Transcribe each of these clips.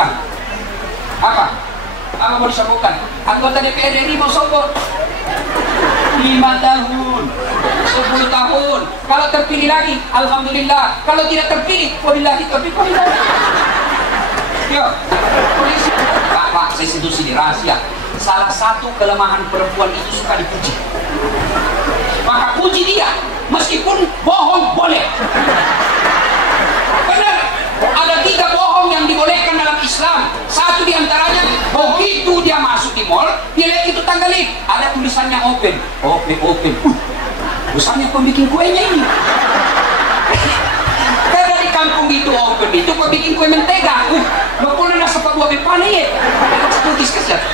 disogokkan? Apa? Apa mau disogokkan? Anggota DPR RI mau sogok 5 tahun, 10 tahun. Kalau terpilih lagi, alhamdulillah. Kalau tidak terpilih, wabillahi taufiq wal hidayah. Yo, polisi. Pak, saya sebut sini rahasia. Salah satu kelemahan perempuan itu suka dipuji. Maka puji dia, meskipun bohong boleh. Benar. Ada 3 bohong yang dibolehkan dalam Islam. Satu diantaranya, begitu dia masuk di mall, dia lihat itu tanggal lift, ada tulisannya open. Besarnya pembikin kuenya ini. Karena di kampung itu open itu pembikin kue mentega. Lo pun ada sepak buah bepane ya.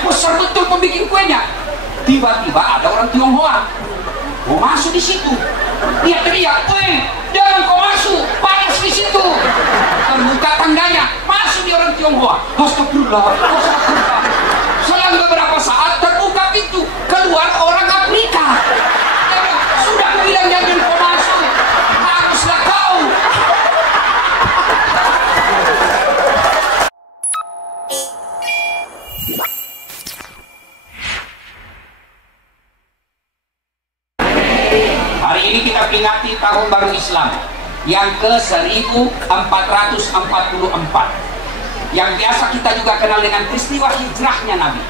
Besar betul pembikin kuenya. Tiba-tiba ada orang Tionghoa mau masuk di situ. Dia teriak, jangan kau masuk, panas di situ. Terbuka tangganya, masuk di orang Tionghoa. Astagfirullah. Selang beberapa saat terbuka pintu, keluar orang Afrika. Sudah bilang jangan kau masuk, haruslah kau. Hari ini kita peringati tahun baru Islam yang ke-1444, yang biasa kita juga kenal dengan peristiwa hijrahnya Nabi.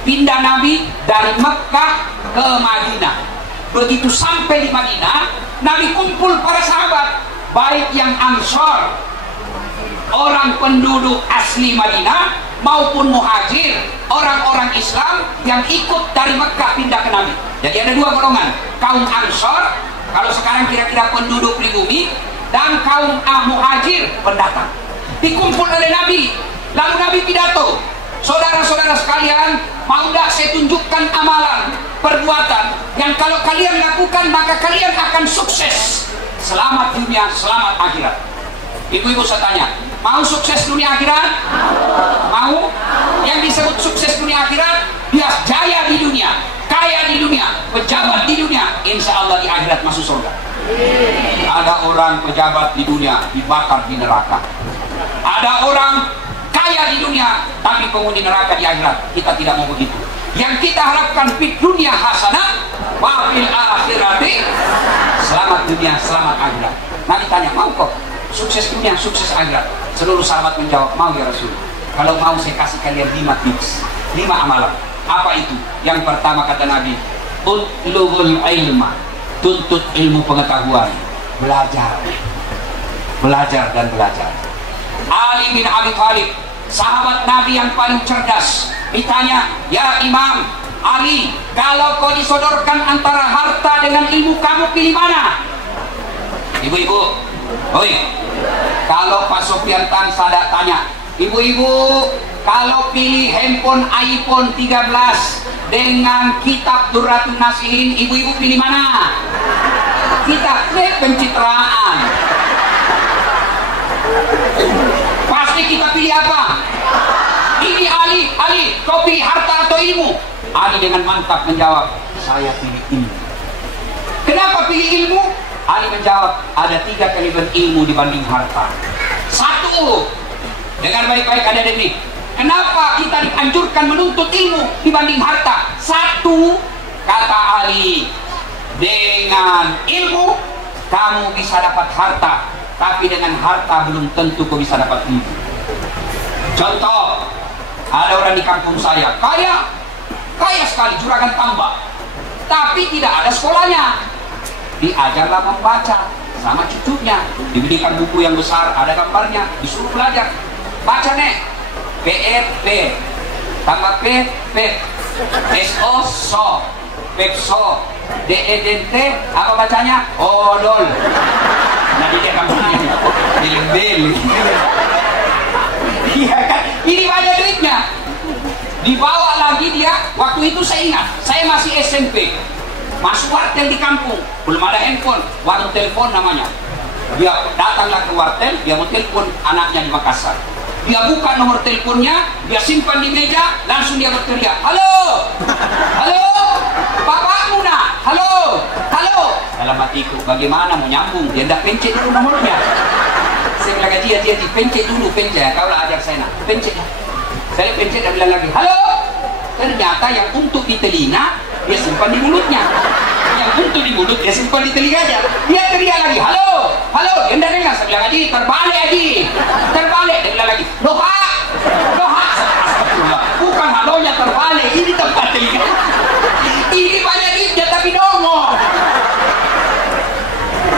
Pindah Nabi dari Mekah ke Madinah. Begitu sampai di Madinah, Nabi kumpul para sahabat, baik yang Ansor, orang penduduk asli Madinah, maupun muhajir, orang-orang Islam yang ikut dari Mekah pindah ke Nabi. Jadi ada 2 golongan, kaum Ansor, kalau sekarang kira-kira penduduk pribumi, dan kaum muhajir, pendatang. Dikumpul oleh Nabi, lalu Nabi pidato, saudara-saudara sekalian, mau tidak saya tunjukkan amalan, perbuatan yang kalau kalian lakukan maka kalian akan sukses, selamat dunia, selamat akhirat. Ibu-ibu saya tanya, mau sukses dunia akhirat? Mau? Yang disebut sukses dunia akhirat, dia jaya di dunia, kaya di dunia, pejabat di dunia, insya Allah di akhirat masuk surga. Ada orang pejabat di dunia dibakar di neraka. Ada orang kaya di dunia tapi penghuni neraka di akhirat. Kita tidak mau begitu. Yang kita harapkan di dunia hasanah, wa fil akhirati, selamat dunia, selamat akhirat. Nanti tanya, mau kok sukses dunia, sukses akhirat? Seluruh sahabat menjawab, mau ya Rasul. Kalau mau saya kasih kalian 5 tips, 5 amalan. Apa itu? Yang pertama kata Nabi, utlubul ilma, tuntut ilmu pengetahuan, belajar dan belajar. Ali bin Abi Thalib, sahabat Nabi yang paling cerdas, ditanya, ya Imam Ali, kalau kau disodorkan antara harta dengan ilmu, kamu pilih mana? Ibu-ibu, kalau Pak Sofyan Tan Sadat tanya, ibu-ibu, kalau pilih handphone iPhone 13 dengan kitab Durratun Nasihin, ibu-ibu pilih mana? Kita pencitraan. Pasti kita pilih apa? Ini Ali, kau pilih harta atau ilmu? Ali dengan mantap menjawab, saya pilih ilmu. Kenapa pilih ilmu? Ali menjawab, ada 3 kali ilmu dibanding harta. 1, dengar baik-baik ada ini. Kenapa kita dianjurkan menuntut ilmu dibanding harta? 1, kata Ali, dengan ilmu kamu bisa dapat harta, tapi dengan harta belum tentu kau bisa dapat ilmu. Contoh, ada orang di kampung saya, kaya sekali, juragan tambak, tapi tidak ada sekolahnya. Diajarlah membaca sama cucunya, diberikan buku yang besar, ada gambarnya, disuruh belajar. Baca nek, PFP tambah P, SO, so, Pepso, DEDT, apa bacanya? Odol. Nah dia kampungnya dilembel. Iya kan? Ini banyak duitnya. Dibawa lagi dia. Waktu itu saya ingat, saya masih SMP, masuk wartel di kampung, belum ada handphone, warung telepon namanya. Dia datanglah ke wartel, dia mau telepon anaknya di Makassar. Dia buka nomor teleponnya, dia simpan di meja, langsung dia berteriak, halo, bapakmu nak, halo. Dalam hatiku, bagaimana mau nyambung? Dia tidak pencet dulu nomornya. Saya bilang dia pencet dulu, kalau ada saya nak pencet. Saya pencet dan bilang lagi, halo. Ternyata yang untuk di telinga dia simpan di mulutnya, yang untuk di mulut dia simpan di telinganya. Dia teriak lagi, halo, halo. Dia tidak dengar. Saya bilang, Haji, terbalik Haji, terbalik. Dia bilang lagi, doha, doha. Bukan halonya terbalik, ini tempat telinga. Ini banyak duitnya tapi nongol.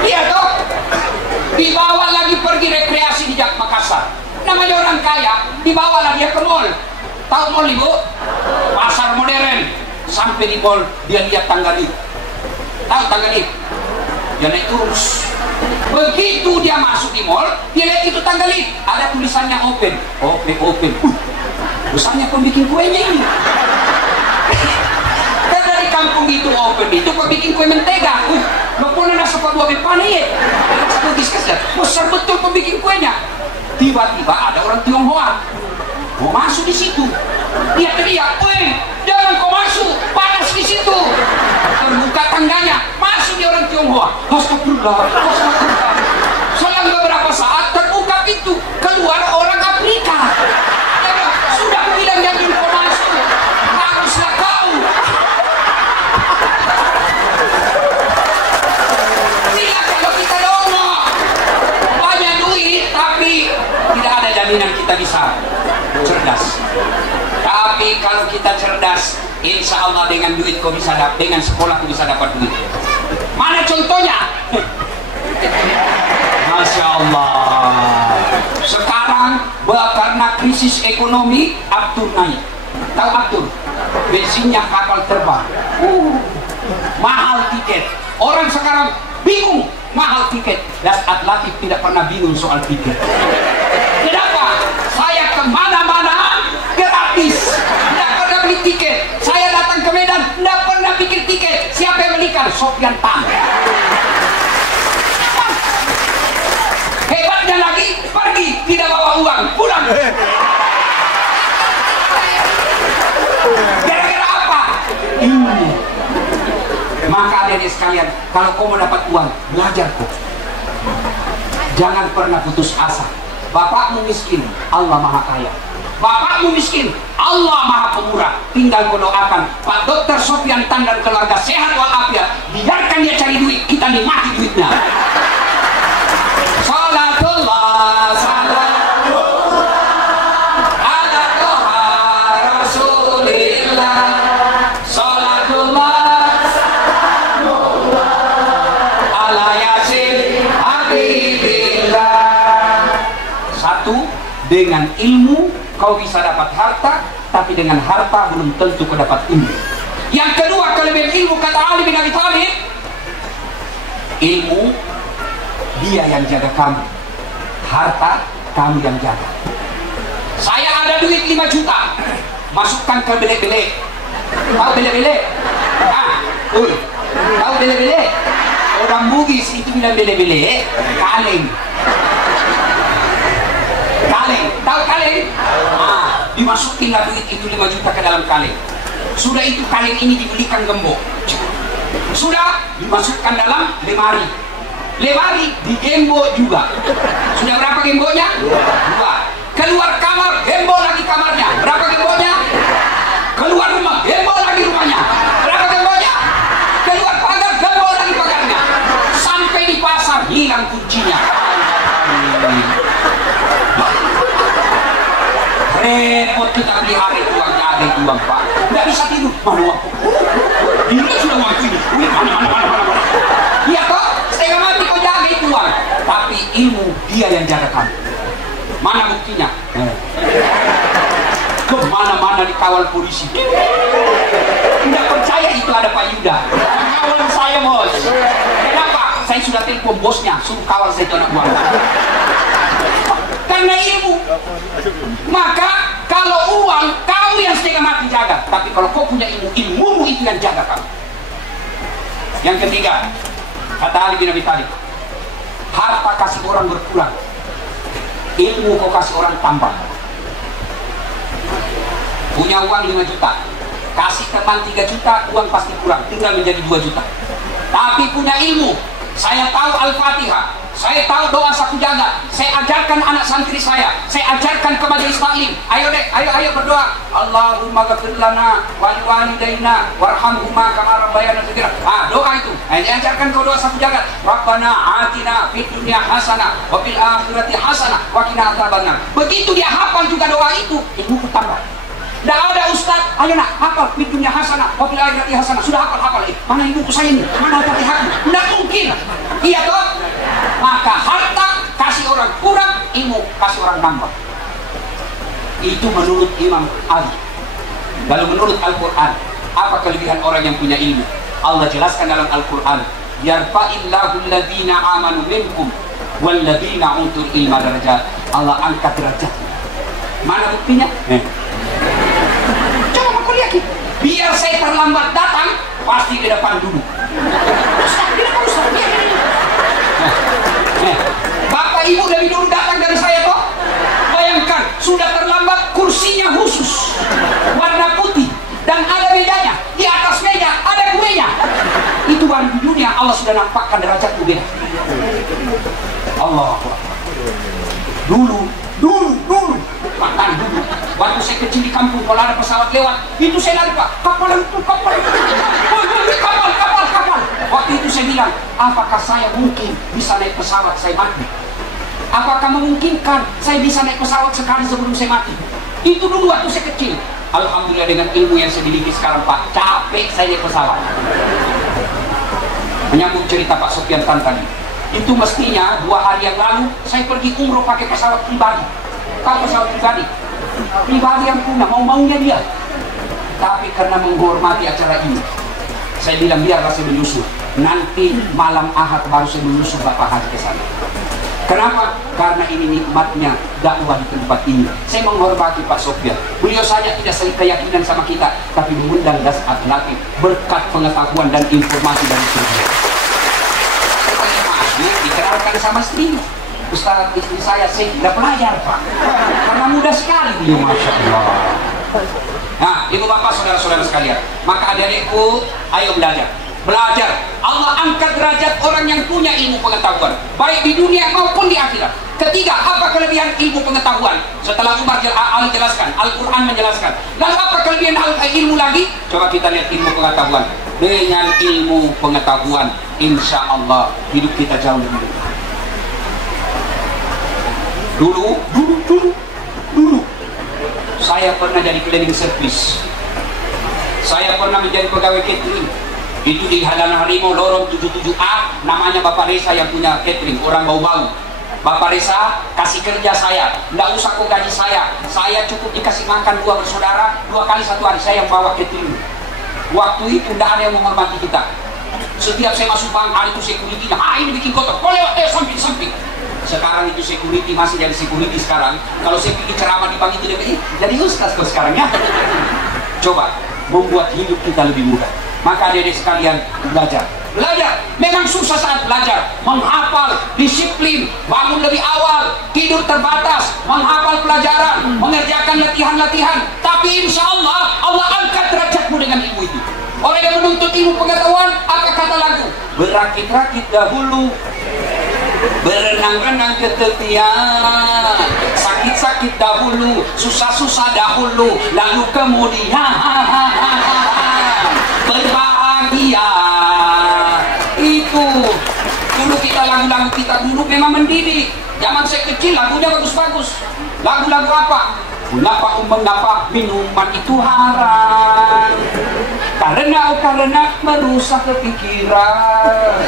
Iya toh. Dibawa lagi pergi rekreasi di Makassar. Namanya orang kaya, dibawalah dia ke mall. Tahu mall ibu? Pasar modern. Sampai di mall dia lihat tangga lift. Tahu tangga lift? Dia naik terus. Begitu dia masuk di mall, dia lihat itu tangga lift. Ada tulisannya open, open, open. Besarnya pun bikin kuenya ini. Kan dari kampung itu open itu kok bikin kue mentega. Lo pun ada sepak dua bepane ya. Satu diskus ya. Besar betul pembikin kuenya. Tiba-tiba ada orang Tionghoa mau masuk di situ. Dia teriak, "Woi, jangan kau masuk, panas di situ." Terbuka tangganya, masuk dia orang Tionghoa. Astagfirullah, astagfirullah. Selang beberapa saat terbuka pintu, keluar orang Afrika. Sudah bilang jangan kau masuk, haruslah kau. Tidak kalau kita dongok, banyak duit tapi tidak ada jaminan kita bisa cerdas. Tapi kalau kita cerdas, insya Allah dengan duit kau bisa dapat, dengan sekolah kau bisa dapat duit. Mana contohnya? Masya Allah. Sekarang karena krisis ekonomi, aftur naik. Tahu aftur? Bensinnya kapal terbang. Mahal tiket. Orang sekarang bingung mahal tiket. Das Atlantik tidak pernah bingung soal tiket. Kenapa? Saya kemana-mana gratis, tidak pernah beli tiket. Saya datang ke Medan, tidak pernah pikir tiket. Siapa yang belikan? Sofyan Tan. Hebatnya lagi, pergi tidak bawa uang, pulang. Gara-gara apa? Ini. Maka adik-adik sekalian, kalau kau mau dapat uang, belajar kok. Jangan pernah putus asa. Bapakmu miskin, Allah maha kaya. Bapakmu miskin, Allah maha pemurah. Tinggal kau doakan Pak Dr. Sofyan Tan dan keluarga sehat walafiat. Biarkan dia cari duit, kita nikmati duitnya. Salatullah, salatullah ala toha Rasulillah. Salatullah, salatullah ala yasin habibillah. Satu, dengan ilmu kau bisa dapat harta, tapi dengan harta belum tentu kau dapat ilmu. Yang kedua, kelebihan ilmu kata Ali bin Abi Thalib, ilmu dia yang jaga kamu, harta kamu yang jaga. Saya ada duit 5 juta, masukkan ke belek-belek. Tahu belek-belek? Tahu belek-belek? Orang Bugis itu bilang belek-belek, kaleng. Kaleng, tahu kaleng? Dimasukinlah duit itu 5 juta ke dalam kaleng. Sudah itu kaleng ini dibelikan gembok. Sudah dimasukkan dalam lemari. Lemari digembok juga. Sudah berapa gemboknya? 2. Keluar kamar, gembok lagi kamarnya. Berapa gemboknya? Keluar rumah, gembok lagi rumahnya. Berapa gemboknya? Keluar pagar, gembok lagi pagarnya. Sampai di pasar hilang kuncinya. Repot kita beli hari uangnya ada itu bang Pak. Nggak bisa tidur. Mana uang? Ini sudah uang ini. Mana. Iya kok. Setengah mati kau jaga itu uang. Tapi ilmu dia yang jaga kamu. Mana buktinya? Kemana-mana dikawal polisi. Tidak percaya itu ada Pak Yuda. Kawal saya bos. Kenapa? Saya sudah telepon bosnya. Suruh kawal saya itu anak uang. Karena ilmu. Maka kalau uang kamu yang setengah mati jaga, tapi kalau kau punya ilmu, ilmumu itu yang jaga kamu. Yang ketiga, kata Ali bin Abi Thalib, harta kasih orang berkurang, ilmu kau kasih orang tambah. Punya uang 5 juta, kasih teman 3 juta, uang pasti kurang, tinggal menjadi 2 juta. Tapi punya ilmu, saya tahu Al-Fatihah, Saya tahu doa saku jaga. Saya ajarkan anak santri saya ajarkan ke majelis taklim. Ayo dek, ayo berdoa. Allahumma ghafir lana wa liwalidayna warhamhuma kama rabbayana shaghira. Doa itu. Saya ajarkan ke doa saku jaga. Rabbana atina fid dunya hasanah wa fil akhirati hasanah wa qina adzabannar. Begitu dia hafal juga doa itu, ilmu bertambah. Tidak ada ustaz, ayo nak hafal fid dunya hasanah wa fil akhirati hasanah. Sudah hafal. Mana ibuku saya ini? Mana Fatihahku? Tidak mungkin. Iya toh? Maka harta kasih orang kurang, ilmu kasih orang nambah. Itu menurut Imam Ali. Lalu menurut Al-Quran, apa kelebihan orang yang punya ilmu? Allah jelaskan dalam Al-Quran, yarfa'illahu alladhina amanu minkum walladhina utul ilma darajat. Allah angkat derajat. Mana buktinya? Coba kau lihat. Biar saya terlambat datang, pasti di depan dulu. Ustaz, di depan Ustaz. Bapak ibu dari dulu datang dari saya toh. Bayangkan, sudah terlambat, kursinya khusus warna putih dan ada mejanya. Di atas meja ada kuenya. Itu baru di dunia Allah sudah nampakkan derajat beda. Allah. Dulu makan dulu. Waktu saya kecil di kampung, kalau ada pesawat lewat, itu saya lari, Pak. Kapal. Waktu itu saya bilang, apakah saya mungkin bisa naik pesawat saya mati? Apakah memungkinkan saya bisa naik pesawat sekali sebelum saya mati? Itu dulu waktu saya kecil. Alhamdulillah dengan ilmu yang saya miliki sekarang, Pak, capek saya naik pesawat. Menyambung cerita Pak Sofyan tadi. Itu mestinya 2 hari yang lalu saya pergi umroh pakai pesawat pribadi. Kalau pesawat pribadi yang punya, mau-maunya dia. Tapi karena menghormati acara ini, saya bilang biarlah saya menyusul. Nanti malam Ahad baru saya menyusul Bapak Haji ke sana. Kenapa? Karena ini nikmatnya dakwah di tempat ini. Saya menghormati Pak Sofyan. Beliau saja tidak sering keyakinan sama kita, tapi mengundang das atlatif berkat pengetahuan dan informasi dari beliau. Dikenalkan sama istrinya. Ustaz, istri saya tidak pelajar, Pak. Karena mudah sekali beliau, Masya Allah. Nah, ibu bapak, saudara-saudara sekalian, maka adik-adikku, ayo belajar. Allah angkat derajat orang yang punya ilmu pengetahuan, baik di dunia maupun di akhirat. Ketiga, apa kelebihan ilmu pengetahuan? Setelah Umar Ali jelaskan, Al-Quran menjelaskan. Lalu apa kelebihan ilmu lagi? Coba kita lihat ilmu pengetahuan. Dengan ilmu pengetahuan, insya Allah hidup kita jauh lebih baik. Dulu saya pernah jadi cleaning service. Saya pernah menjadi pegawai catering. Itu di Halaman Harimau Lorong 77A, namanya Bapak Reza yang punya catering, orang bau-bau. Bapak Reza kasih kerja saya, nggak usah kok gaji saya cukup dikasih makan 2 bersaudara 2 kali 1 hari, saya yang bawa catering. Waktu itu tidak ada yang menghormati kita. Setiap saya masuk bank, ada itu security-nya, ini bikin kotor, boleh samping. Sekarang itu security masih jadi security sekarang. Kalau saya pergi ceramah di bank itu jadi ustaz kok sekarang ya. Coba membuat hidup kita lebih mudah. Maka adik-adik sekalian, belajar. Memang susah saat belajar. Menghafal, disiplin, bangun lebih awal, tidur terbatas, menghafal pelajaran, mengerjakan latihan-latihan. Tapi insya Allah, Allah angkat derajatmu dengan ilmu itu. Orang yang menuntut ilmu pengetahuan, apa kata lagu? Berakit-rakit dahulu, berenang-renang ke tepian, sakit-sakit dahulu, susah-susah dahulu, lalu kemudian berbahagia. Itu dulu kita, lagu-lagu kita dulu memang mendidik. Zaman saya kecil lagunya bagus-bagus. Lagu-lagu apa? Mengapa minuman itu haram? Karena merusak kepikiran.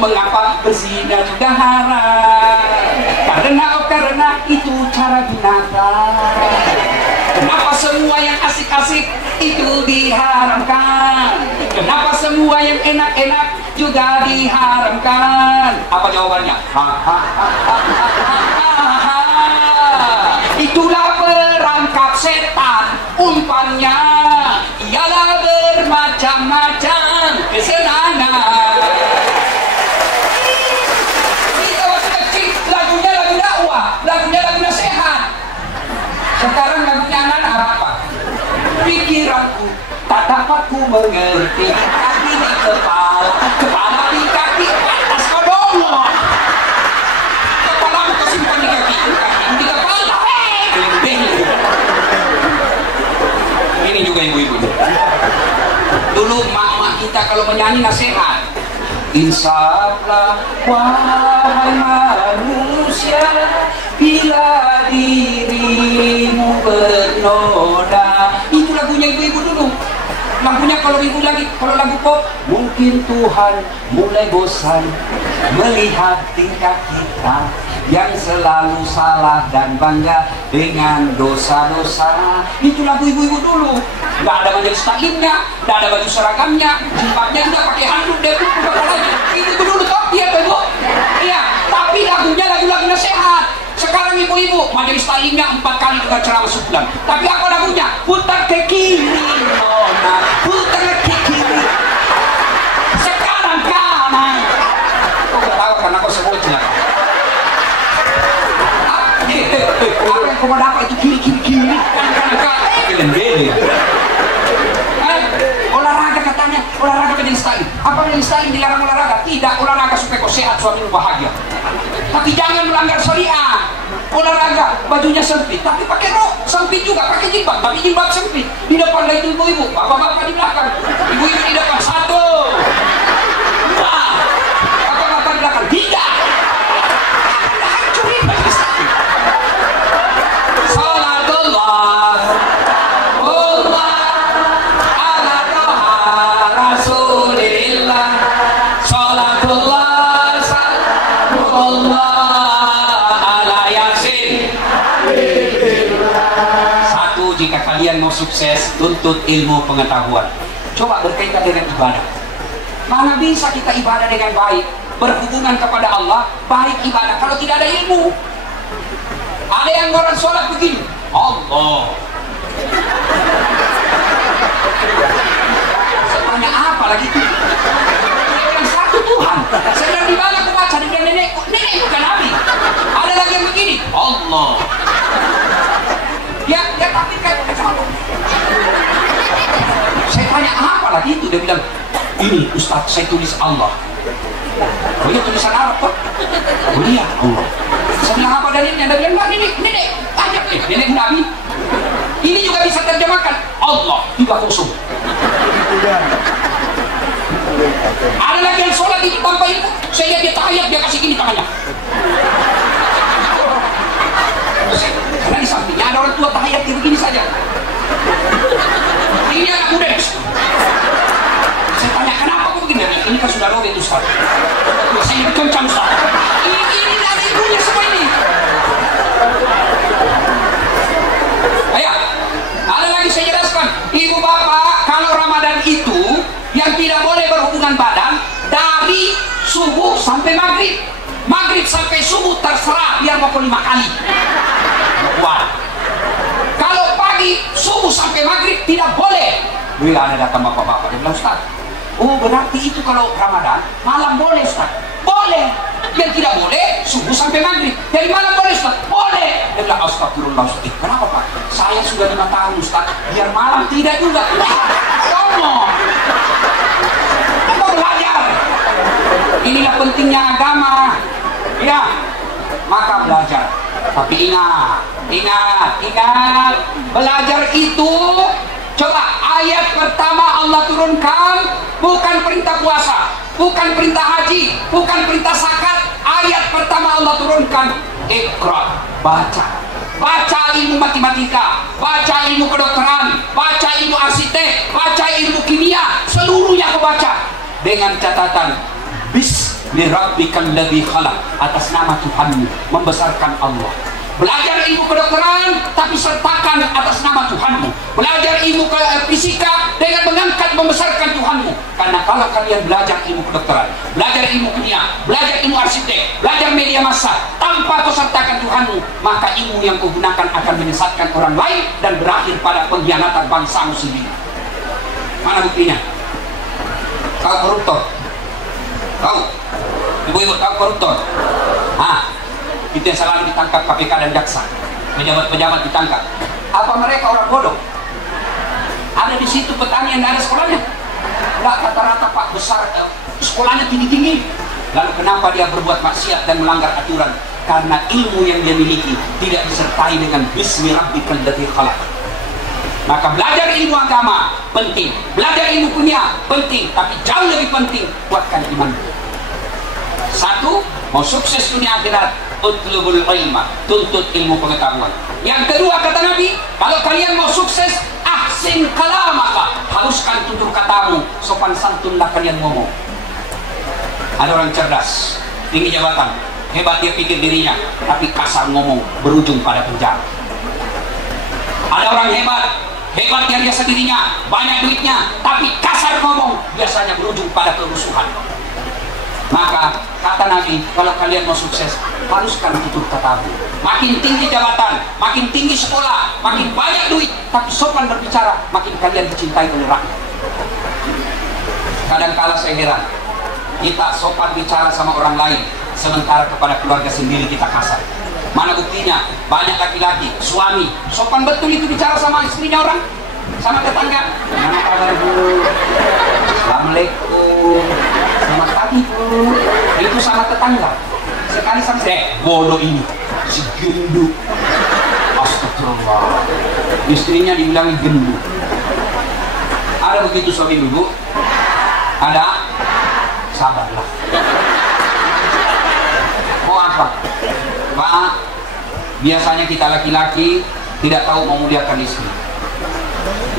Mengapa berzina juga haram? Karena itu cara binatang. Kenapa semua yang asik-asik itu diharamkan? Kenapa semua yang enak-enak juga diharamkan? Apa jawabannya? Itulah perangkap setan, umpannya ialah bermacam-macam kesenangan. Kita waktu kecil lagunya lagu dakwah, lagunya lagu nasihat. Sekarang lagunya anak-anak apa? Pikiranku tak dapat ku mengerti, kaki di kepala di kaki atas kodong. kita kalau menyanyi nasihat. Insaflah wahai manusia, bila dirimu bernoda. Itu lagunya ibu-ibu dulu. Lagunya kalau ibu lagi, kalau lagu pop, mungkin Tuhan mulai bosan melihat tingkah kita yang selalu salah dan bangga dengan dosa-dosa. Itu lagu ibu-ibu dulu. Nggak ada majelis taklimnya, nggak ada baju seragamnya, jilbabnya juga pakai handuk deh. Ibu-ibu dulu tapi ya ibu. Iya, tapi lagunya lagu-lagu nasihat. Sekarang ibu-ibu majelis taklimnya 4 kali juga ceramah sebulan. Tapi apa lagunya? Putar ke kiri, nona, putar ke kiri. Sekarang kanan. Kau ketawa karena kau sebut celaka. Apa yang kau mau dapat itu kiri. Kanan. Olahraga katanya, olahraga majelis taklim. Apa majelis taklim dilarang olahraga? Tidak, olahraga supaya kau sehat, suamimu bahagia. Tapi jangan melanggar syariah. Olahraga, bajunya sempit, tapi pakai rok sempit juga, pakai jilbab, tapi jilbab sempit. Di depan ada ibu-ibu, bapak-bapak di belakang. Ibu-ibu di depan 1, 2, bapak-bapak di belakang 3. Hancurin majelis taklim. Salatullah ala toha rasulillah. Salatullah salamullah. Jika kalian mau sukses, tuntut ilmu pengetahuan. Coba berkaitan dengan ibadah. Mana bisa kita ibadah dengan baik, berhubungan kepada Allah, baik ibadah kalau tidak ada ilmu? Ada yang orang sholat begini, Allah. Sebenarnya apa lagi itu? Yang satu Tuhan. Sedang di mana aku baca, dia nenek bukan Nabi. Ada lagi yang begini, Allah. Ya tapi kan saya tanya apa lagi itu, dia bilang ini Ustaz saya tulis Allah. Oh iya tulisan Arab kok. Oh iya Allah. Saya bilang apa dalilnya? Dia bilang enggak, nenek tanya nenek Nabi. Ini juga bisa terjemahkan Allah juga kosong. Ada lagi yang sholat itu tanpa ilmu, saya lihat dia tahiyat dia kasih gini tangannya. Karena di sampingnya ada orang tua tahiyat dia begini saja. Ini anak muda. Saya tanya kenapa kok begini? Ini kan sudah robek Ustaz. Saya dikencang Ustaz. Ini dari ibunya semua ini. Ayo, ada lagi saya jelaskan. Ibu bapak, kalau Ramadan itu yang tidak boleh berhubungan badan dari subuh sampai maghrib. Maghrib sampai subuh terserah, biar mau 5 kali. Wah. Kalau pagi subuh sampai maghrib tidak boleh. Bila ada datang bapak-bapak, dia bilang Ustaz, oh berarti itu kalau Ramadan malam boleh Ustaz? Boleh. Yang tidak boleh subuh sampai maghrib. Dari malam boleh Ustaz? Boleh. Dia bilang astagfirullah Ustaz. Kenapa Pak? Saya sudah 5 tahun Ustaz, biar malam tidak juga. Ngomong. Kita belajar. Inilah pentingnya agama. Ya, maka belajar. Tapi ingat, belajar itu, coba ayat pertama Allah turunkan bukan perintah puasa, bukan perintah haji, bukan perintah zakat. Ayat pertama Allah turunkan Iqra, baca ilmu matematika, baca ilmu kedokteran, baca ilmu arsitek, baca ilmu kimia, seluruhnya kau baca dengan catatan Bismi rabbikal ladzi khalaq, atas nama Tuhanmu, membesarkan Allah. Belajar ilmu kedokteran tapi sertakan atas nama Tuhanmu. Belajar ilmu fisika dengan mengangkat membesarkan Tuhanmu. Karena kalau kalian belajar ilmu kedokteran, belajar ilmu kimia, belajar ilmu arsitek, belajar media massa tanpa kau sertakan Tuhanmu, maka ilmu yang kau gunakan akan menyesatkan orang lain dan berakhir pada pengkhianatan bangsamu sendiri. Mana buktinya? Kau koruptor. Tahu? Ibu-ibu tahu koruptor? Itu yang selalu ditangkap KPK dan jaksa. Pejabat-pejabat ditangkap. Apa mereka orang bodoh? Ada di situ petani yang ada sekolahnya? Enggak, rata-rata Pak besar, sekolahnya tinggi-tinggi. Lalu kenapa dia berbuat maksiat dan melanggar aturan? Karena ilmu yang dia miliki tidak disertai dengan Bismi rabbikal ladzi khalaq. Maka belajar ilmu agama penting, belajar ilmu dunia penting, tapi jauh lebih penting kuatkan iman. Satu, mau sukses dunia akhirat, utlubul ilma, tuntut ilmu pengetahuan. Yang kedua kata Nabi, kalau kalian mau sukses, ahsin kalamaka, haluskan tutur katamu, sopan santunlah kalian ngomong. Ada orang cerdas, tinggi jabatan, hebat dia pikir dirinya, tapi kasar ngomong, berujung pada penjara. Ada orang hebat dia biasa dirinya, banyak duitnya, tapi kasar ngomong, biasanya berujung pada kerusuhan. Maka kata Nabi, kalau kalian mau sukses, haluskan tutur katamu. Makin tinggi jabatan, makin tinggi sekolah, makin banyak duit, tapi sopan berbicara, makin kalian dicintai oleh rakyat. Kadang-kala saya heran, kita sopan bicara sama orang lain, sementara kepada keluarga sendiri kita kasar. Mana buktinya? Banyak laki-laki, suami sopan betul itu bicara sama istrinya orang, sama tetangga. Gimana kabar bu? Assalamualaikum. Selamat pagi bu. Itu sama tetangga. Sekali sama saya, bodoh ini, si gendut. Astagfirullah. Istrinya dibilangi gendut. Ada begitu suami ibu? Ada? Sabarlah. Mau apa? Pak, biasanya kita laki-laki tidak tahu memuliakan istri.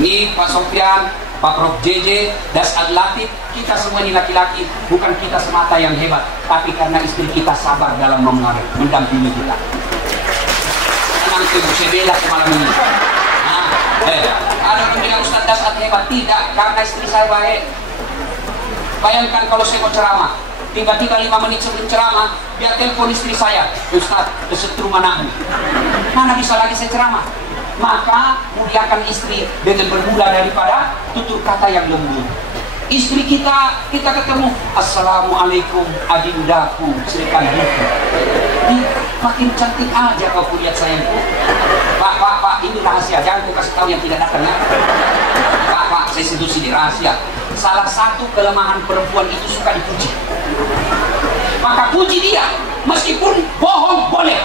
Ini Pak Sofyan, Pak Prof JJ, Das Adlatif, kita semua ini laki-laki, bukan kita semata yang hebat, tapi karena istri kita sabar dalam mendampingi kita. Tenang tuh, saya bela malam ini. Ada orang bilang Ustaz Das Ad hebat, tidak, karena istri saya baik. Bayangkan kalau saya mau ceramah, tiba-tiba 5 menit sebelum ceramah, dia telepon istri saya, Ustaz, kesetrum anakmu. Mana bisa lagi saya ceramah? Maka muliakan istri dengan bermula daripada tutur kata yang lembut. Istri kita ketemu, Assalamualaikum adindaku, serikan gitu. Ini makin cantik aja kau lihat sayangku. Pak, ini rahasia, jangan kau kasih tahu yang tidak datang ya. Pak, saya sentuh sini rahasia. Salah satu kelemahan perempuan itu suka dipuji. Maka puji dia, meskipun bohong boleh.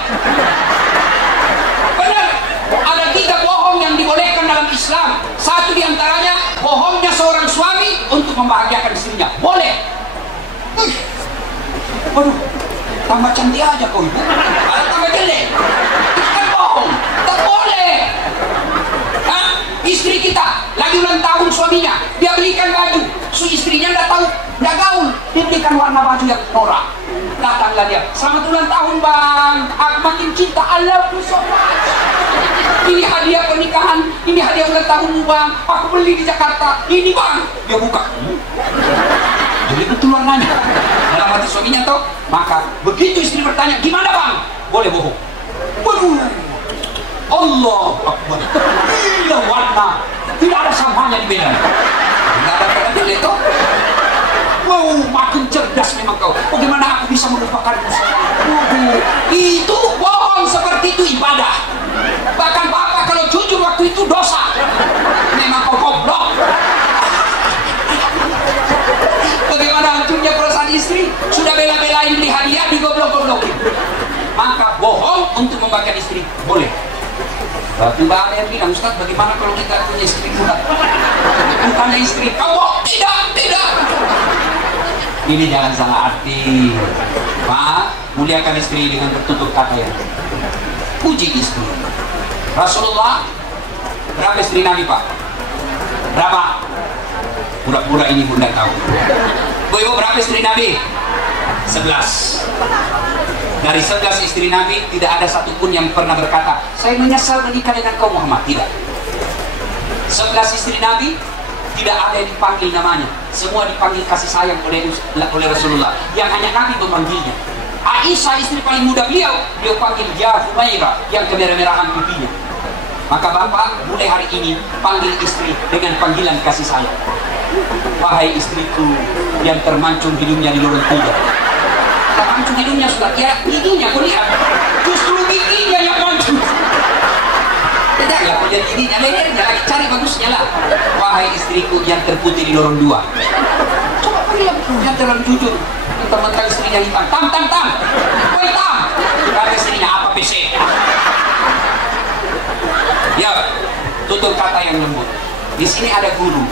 Benar, ada 3 bohong yang dibolehkan dalam Islam. Satu diantaranya, bohongnya seorang suami untuk membahagiakan istrinya. Boleh. Waduh, tambah cantik aja kau ibu. Ada tambah jelek. Itu kan bohong, tak boleh. Istri kita lagi ulang tahun suaminya, dia belikan baju, istrinya nggak tahu, nggak gaul, dia belikan warna baju yang norak. Datanglah dia, selamat ulang tahun bang, aku makin cinta, I love you so much. Ini hadiah pernikahan, ini hadiah ulang tahunmu bang, aku beli di Jakarta, ini bang. Dia buka, jadi betul warnanya. Dalam hati suaminya toh, maka begitu istri bertanya, gimana bang? Boleh bohong. Waduh, Allah Akbar, gila warna, tidak ada samanya di Medan. Tidak ada kata jelek toh. Wow, makin cerdas memang kau. Bagaimana aku bisa melupakanmu sayang? Itu bohong seperti itu ibadah. Bahkan bapak kalau jujur waktu itu dosa. Memang kau goblok. Bagaimana hancurnya perasaan istri? Sudah bela-belain beli hadiah, digoblok-goblokin. Maka bohong untuk membagikan istri boleh. Tapi Mbak ada yang bilang, Ustaz, bagaimana kalau kita punya istri kuat? Bukannya istri kau, tidak. Ini jangan salah arti. Pak, muliakan istri dengan bertutur kata yang puji istri. Rasulullah, berapa istri Nabi Pak? Berapa? Pura-pura ini bunda tahu. Ibu, berapa istri Nabi? 11. Dari 11 istri Nabi, tidak ada satupun yang pernah berkata, saya menyesal menikah dengan kau Muhammad. Tidak. 11 istri Nabi, tidak ada yang dipanggil namanya. Semua dipanggil kasih sayang oleh Rasulullah. Yang hanya Nabi memanggilnya. Aisyah, istri paling muda beliau panggil Ya Humaira, yang kemerah-merahan pipinya. Maka bapak, mulai hari ini, panggil istri dengan panggilan kasih sayang. Wahai istriku yang termancung hidungnya di lorong 3. Mancung hidungnya sudah, ya giginya kau lihat, justru giginya yang mancung. Tidak ya, kau lihat giginya, lehernya lagi cari bagusnya lah. Wahai istriku yang terputih di lorong 2. Coba kau lihat, yang terlalu jujur. Mentang-mentang istrinya hitam, tam, kau hitam. Kata istrinya apa PC? Ya, tutur kata yang lembut. Di sini ada guru,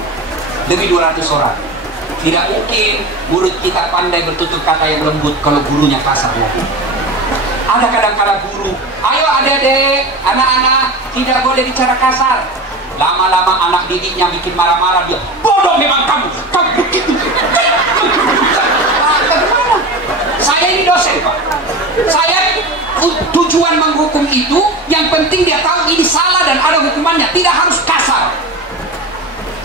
lebih 200 orang. Tidak mungkin murid kita pandai bertutur kata yang lembut kalau gurunya kasar. Ada kadang-kadang guru, ayo adik-adik, anak-anak, tidak boleh bicara kasar. Lama-lama anak didiknya bikin marah-marah, dia, bodoh memang kamu begitu. Saya ini dosen, Pak. Saya tujuan menghukum itu, yang penting dia tahu ini salah dan ada hukumannya, tidak harus kasar.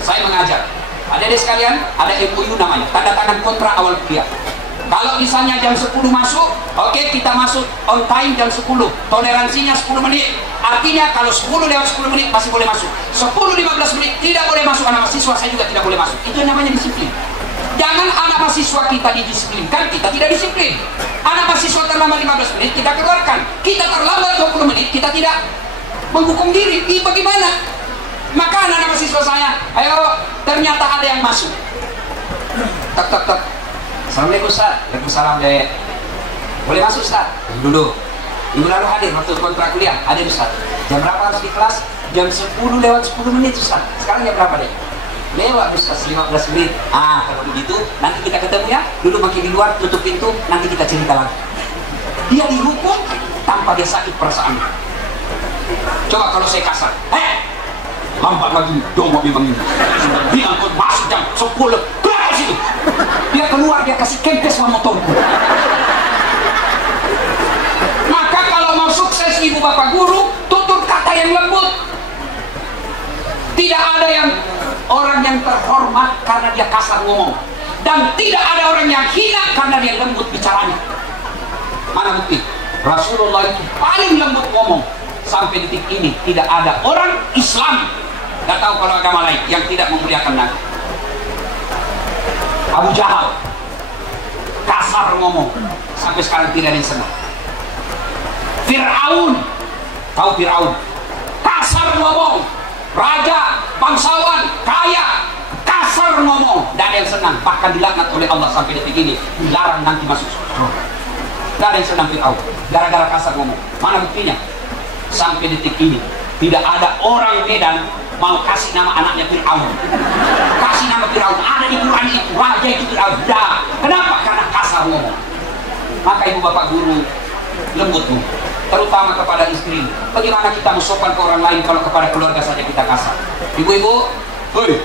Saya mengajar, adik-adik sekalian, ada MOU namanya, tanda tangan kontrak awal kuliah. Kalau misalnya jam 10 masuk, oke, kita masuk on time jam 10, toleransinya 10 menit. Artinya kalau 10 lewat 10 menit masih boleh masuk, 10-15 menit tidak boleh masuk. Anak mahasiswa saya juga tidak boleh masuk. Itu namanya disiplin. Jangan anak mahasiswa kita didisiplinkan, kita tidak disiplin. Anak mahasiswa terlambat 15 menit, kita keluarkan. Kita terlambat 20 menit, kita tidak menghukum diri. Ini bagaimana? Maka anak mahasiswa saya, ayo, ternyata ada yang masuk. Tak tak tak. Assalamualaikum Ustaz. Waalaikumsalam Dek. Boleh masuk Ustaz? Duduk. Minggu lalu hadir waktu kontrak kuliah. Hadir Ustaz. Jam berapa harus di kelas? Jam 10 lewat 10 menit Ustaz. Sekarang jam berapa Dek? Lewat Ustaz 15 menit. Kalau begitu nanti kita ketemu ya. Duduk makin di luar, tutup pintu, nanti kita cerita lagi. Dia dihukum tanpa dia sakit perasaan. Coba kalau saya kasar. Lambat lagi, dongok memang ini. Bilang kau masuk jam 10. Keluar situ. Dia keluar, dia kasih kempes sama motorku. Maka kalau mau sukses ibu bapak guru, tutur kata yang lembut. Tidak ada yang orang yang terhormat karena dia kasar ngomong, dan tidak ada orang yang hina karena dia lembut bicaranya. Mana bukti? Rasulullah itu paling lembut ngomong. Sampai detik ini tidak ada orang Islam, nggak tahu kalau agama lain, yang tidak memuliakan Nabi. Abu Jahal kasar ngomong, sampai sekarang tidak ada yang senang. Fir'aun, tahu Fir'aun, kasar ngomong. Raja, bangsawan, kaya, kasar ngomong, tidak ada yang senang. Bahkan dilaknat oleh Allah sampai detik ini, dilarang nanti masuk surga. Tidak ada yang senang Fir'aun, gara-gara kasar ngomong. Mana buktinya? Sampai detik ini tidak ada orang Medan mau kasih nama anaknya Fir'aun. Kasih nama Fir'aun, ada di Quran itu, raja itu Fir'aun. Kenapa? Karena kasar ngomong. Maka ibu bapak guru, lembutmu, terutama kepada istri. Bagaimana kita sopan ke orang lain kalau kepada keluarga saja kita kasar? Ibu-ibu, hei,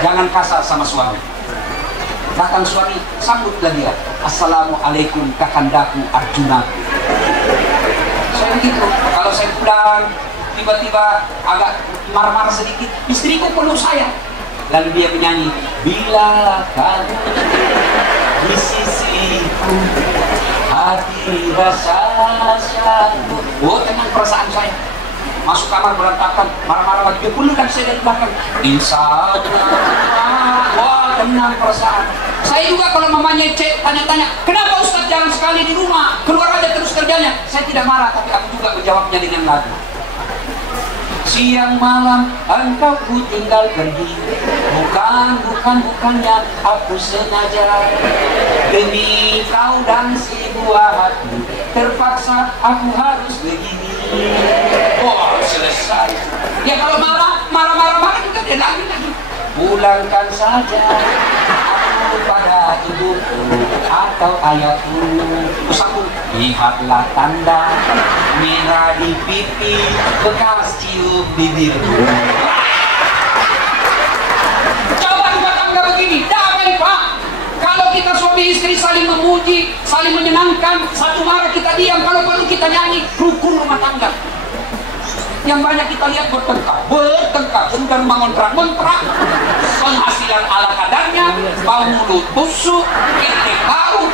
jangan kasar sama suami. Datang suami, sambutlah dia. Assalamualaikum kakandaku Arjuna. Saya begitu. Kalau saya pulang, tiba-tiba agak marah-marah sedikit, istriku peluk saya. Lalu dia menyanyi, bila kamu di sisiku, hati rasa syahdu. Oh, tenang perasaan saya. Masuk kamar berantakan, marah-marah lagi, dia pelukkan saya dari belakang. Insya Allah, wah tenang perasaan. Saya juga kalau mamanya cek tanya-tanya, kenapa Ustaz jarang sekali di rumah, keluar aja terus kerjanya. Saya tidak marah, tapi aku juga menjawabnya dengan lagu. Siang malam engkau ku tinggal pergi, bukannya aku sengaja. Demi kau dan si buah hati, terpaksa aku harus begini. Oh, selesai. Ya kalau marah kita dia lagi. Pulangkan saja aku pada ibuku atau ayahku. Usahaku, lihatlah tanda merah di pipi, bekas cium bibirku. Coba rumah tangga begini, damai Pak. Kalau kita suami istri saling memuji, saling menyenangkan, satu marah kita diam, kalau perlu kita nyanyi, rukun rumah tangga. Yang banyak kita lihat bertengkar, kemudian mengontrak, penghasilan ala kadarnya, bau mulut busuk, titik bau,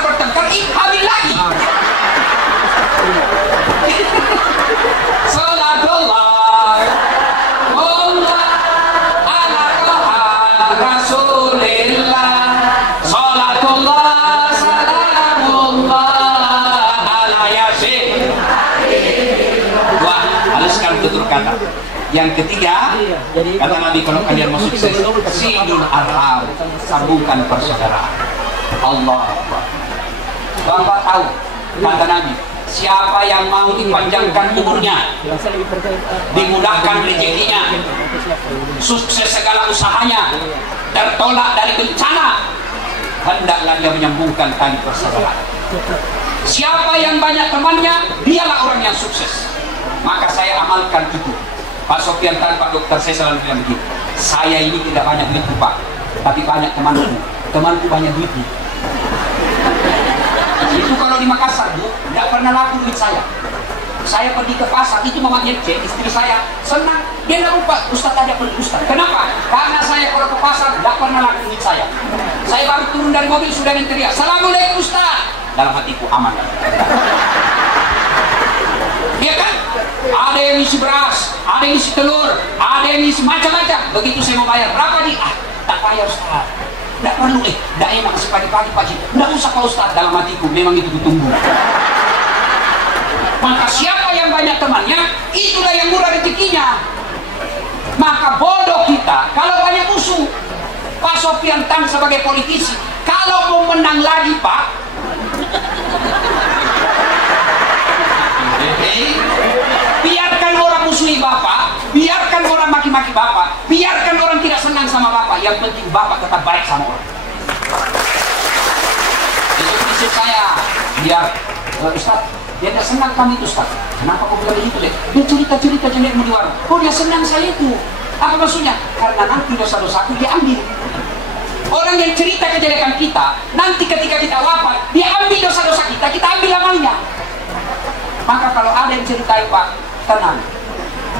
bertengkar, hamil lagi. Salatullah, Allah, ala Rasulillah, salatullah, salamullah, ala yasin. Wah, haluskan tutur kata. Yang ketiga, kata Nabi, kalau kalian mau sukses, silul arham, sambungkan persaudaraan. Allah. Bapak tahu, kata Nabi, siapa yang mau dipanjangkan umurnya, dimudahkan rezekinya, sukses segala usahanya, tertolak dari bencana, hendaklah dia menyambungkan tali persaudaraan. Siapa yang banyak temannya, dialah orang yang sukses. Maka saya amalkan itu. Pak Sofian Tan, Pak Dokter, saya selalu bilang begini, saya ini tidak banyak duit Pak, tapi banyak temanku. Temanku banyak duit. Itu kalau di Makassar Bu, tidak pernah laku duit saya. Saya pergi ke pasar, itu Mama Nyece, istri saya, senang. Dia tidak lupa, Ustaz aja pergi Ustaz. Kenapa? Karena saya kalau ke pasar, tidak pernah laku duit saya. Saya baru turun dari mobil, sudah teriak, Assalamualaikum Ustaz. Dalam hatiku, aman. Iya kan? Ada yang isi beras, ada yang isi telur, ada yang isi macam-macam. Begitu saya mau bayar, berapa nih? Ah, tak bayar Ustaz. Tidak perlu, tidak enak kasih pagi-pagi Pak. Tidak usah Pak Ustaz. Dalam hatiku, memang itu ditunggu. Maka siapa yang banyak temannya, itulah yang murah rezekinya. Maka bodoh kita kalau banyak musuh. Pak Sofian Tan sebagai politisi, kalau mau menang lagi Pak, biarkan orang musuhi Bapak, biarkan orang maki-maki Bapak, biarkan orang tidak senang sama Bapak, yang penting Bapak tetap baik sama orang. Itu prinsip saya. Biar Ustaz, dia tidak senang kami itu Ustaz. Kenapa kau bilang begitu deh? Dia cerita-cerita jelekmu di warung. Oh dia senang saya itu. Apa maksudnya? Karena nanti dosa-dosaku dia ambil. Orang yang cerita kejelekan kita, nanti ketika kita wafat, dia ambil dosa-dosa kita, kita ambil amalnya. Maka kalau ada yang ceritain Pak, tenang,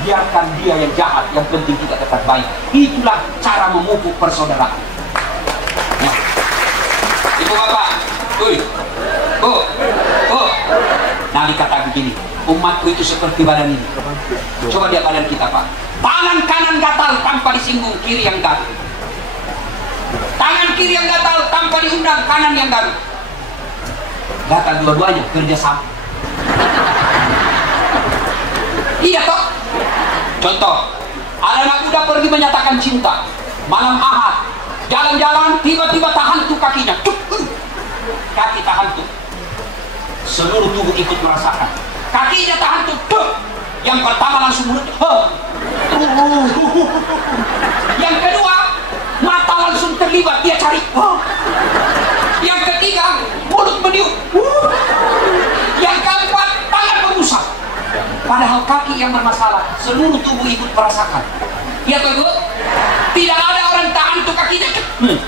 biarkan dia yang jahat, yang penting kita tetap baik. Itulah cara memupuk persaudaraan. Ya. Ibu bapak, Nabi kata begini, umatku itu seperti badan ini. Coba lihat badan kita Pak, tangan kanan gatal tanpa disinggung, kiri yang gatal. Tangan kiri yang gatal tanpa diundang, kanan yang gatal. Gatal dua-duanya, kerja sama. Iya toh. Contoh, ada anak muda pergi menyatakan cinta malam Ahad, jalan-jalan tiba-tiba terhantu kakinya, kaki terhantu, seluruh tubuh ikut merasakan. Kakinya terhantu, yang pertama langsung mulut, yang kedua mata langsung terlibat, dia cari, yang ketiga mulut meniup, yang keempat tangan mengusap. Padahal kaki yang bermasalah, seluruh tubuh ikut merasakan. Ya toh, tidak ada orang tahan tuh kakinya.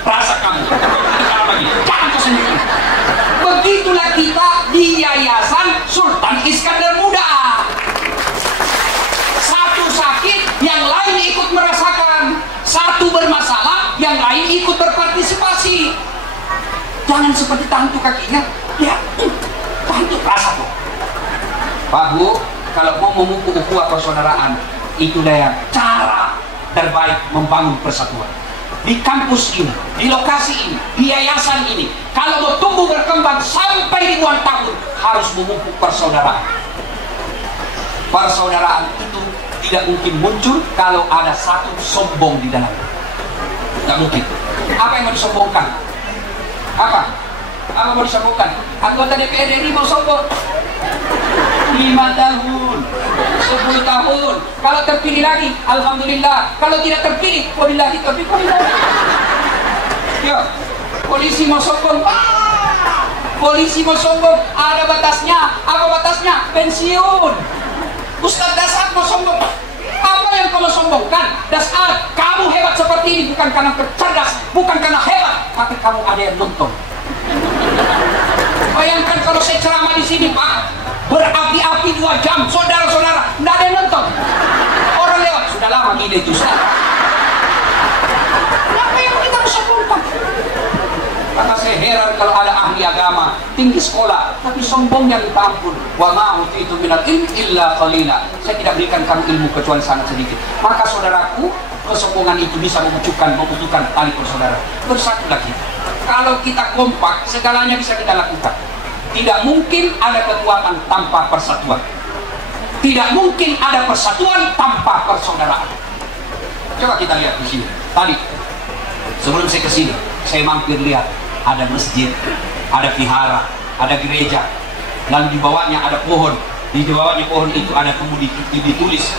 Rasa kamu, jangan kau sendiri. Begitulah kita di Yayasan Sultan Iskandar Muda. Satu sakit, yang lain ikut merasakan. Satu bermasalah, yang lain ikut berpartisipasi. Jangan seperti tahan tuh kakinya. Ya, tahan tuh rasa tuh. Pak Bu, kalau mau memupuk ukhuwah persaudaraan, itulah yang cara terbaik membangun persatuan. Di kampus ini, di lokasi ini, di yayasan ini, kalau mau tumbuh berkembang sampai ribuan tahun, harus memupuk persaudaraan. Persaudaraan itu tidak mungkin muncul kalau ada satu sombong di dalamnya. Tidak mungkin. Apa yang mau disombongkan? Apa mau disombongkan? Anggota DPRD ini mau sombong 5 tahun, 10 tahun. Kalau terpilih lagi, alhamdulillah. Kalau tidak terpilih, wabillahi taufiq walhidayah. Yo, polisi mau sombong, polisi mau sombong, ada batasnya. Apa batasnya? Pensiun. Ustaz Dasar mau sombong, apa yang kamu sombongkan? Dasar, kamu hebat seperti ini bukan karena cerdas, bukan karena hebat, tapi kamu ada yang nonton. Bayangkan kalau saya ceramah di sini Pak, berapi-api 2 jam, saudara-saudara, tidak ada yang nonton. Orang lewat, sudah lama gini itu Ustaz. Apa yang kita sombongkan? Kata saya heran kalau ada ahli agama, tinggi sekolah, tapi sombongnya minta ampun. Wa ma utitu minal ilmi illa qalila. Saya tidak berikan kamu ilmu kecuali sangat sedikit. Maka saudaraku, kesombongan itu bisa membutuhkan tali persaudaraan. Bersatu lagi. Kalau kita kompak, segalanya bisa kita lakukan. Tidak mungkin ada kekuatan tanpa persatuan. Tidak mungkin ada persatuan tanpa persaudaraan. Coba kita lihat di sini. Tadi, sebelum saya ke sini, saya mampir lihat ada masjid, ada vihara, ada gereja. lalu di bawahnya ada pohon, di bawahnya pohon itu ada kemudian ditulis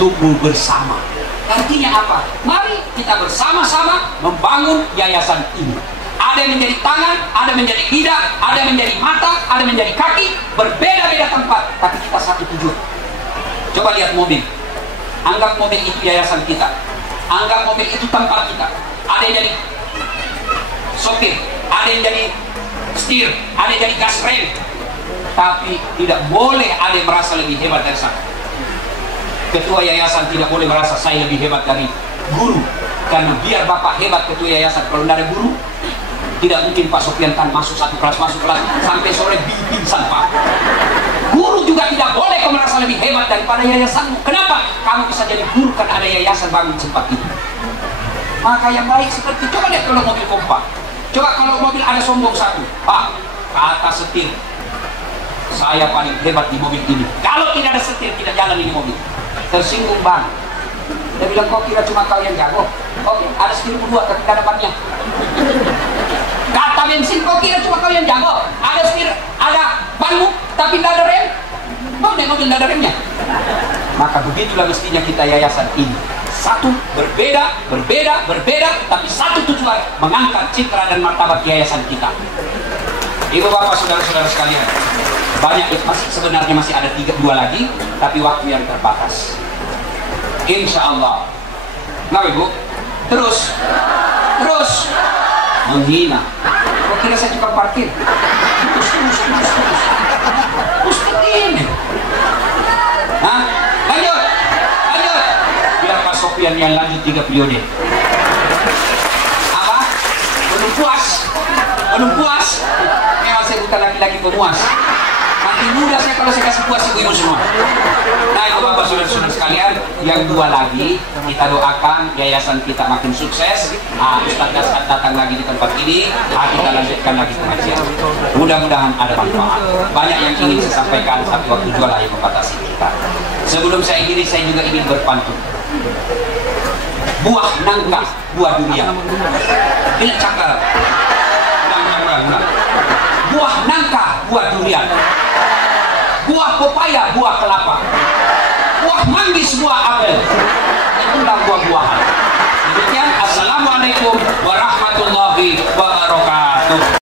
tumbuh bersama. Artinya apa? Mari kita bersama-sama membangun yayasan ini. Ada yang menjadi tangan, ada yang menjadi lidah, ada yang menjadi mata, ada yang menjadi kaki, berbeda-beda tempat, tapi kita satu tujuan. Coba lihat mobil. Anggap mobil itu yayasan kita. Anggap mobil itu tempat kita. Ada yang jadi sopir, ada yang jadi setir, ada yang jadi gas rem. Tapi tidak boleh ada yang merasa lebih hebat dari saya. Ketua yayasan tidak boleh merasa saya lebih hebat dari guru. Karena biar bapak hebat ketua yayasan, kalau tidak ada guru, tidak mungkin Pak Sofian kan masuk kelas sampai sore pingsan Pak. Guru juga tidak boleh kau merasa lebih hebat daripada yayasanmu. Kenapa? Kamu bisa jadi guru kan ada yayasan bangun tempat itu. Maka yang baik seperti, coba lihat kalau mobil kompak. Coba kalau mobil ada sombong satu, Pak, kata setir, saya paling hebat di mobil ini. Kalau tidak ada setir, tidak jalan ini mobil. Tersinggung bang. Dia bilang, kok kira cuma kau yang jago? Oke, ada setir berdua tapi tidak ada bannya. Kata bensin, kok kira cuma kau yang jago? Ada setir, ada banmu, tapi tidak ada rem. Kau naik mobil tidak ada remnya. Maka begitulah mestinya kita yayasan ini. Satu, berbeda, tapi satu tujuan, mengangkat citra dan martabat yayasan kita. Ibu bapak saudara-saudara sekalian, banyak sebenarnya masih ada 2 lagi, tapi waktu yang terbatas. Insya Allah. Nah ibu, terus menghina. Kok kira saya cuma parkir? Ustaz ini. Hah? Lanjut. Biar Pak Sofian yang lanjut 3 periode. Apa? Belum puas. Memang saya bukan laki-laki pemuas. Makin mudah saya kalau saya kasih puas ibu-ibu semua. Nah itu bapak saudara-saudara sekalian, yang 2 lagi kita doakan yayasan kita makin sukses. Ustaz Daskat datang lagi di tempat ini, kita lanjutkan lagi pengajian. Mudah-mudahan ada manfaat. Banyak yang ingin saya sampaikan, tapi waktu jualah yang membatasi kita. Sebelum saya akhiri, saya juga ingin berpantun. Buah nangka, buah dunia. Ini cakap. Buah nangka, buah durian. Buah pepaya, buah kelapa. Buah manggis, buah apel. Itulah buah-buahan. Demikian, assalamualaikum warahmatullahi wabarakatuh.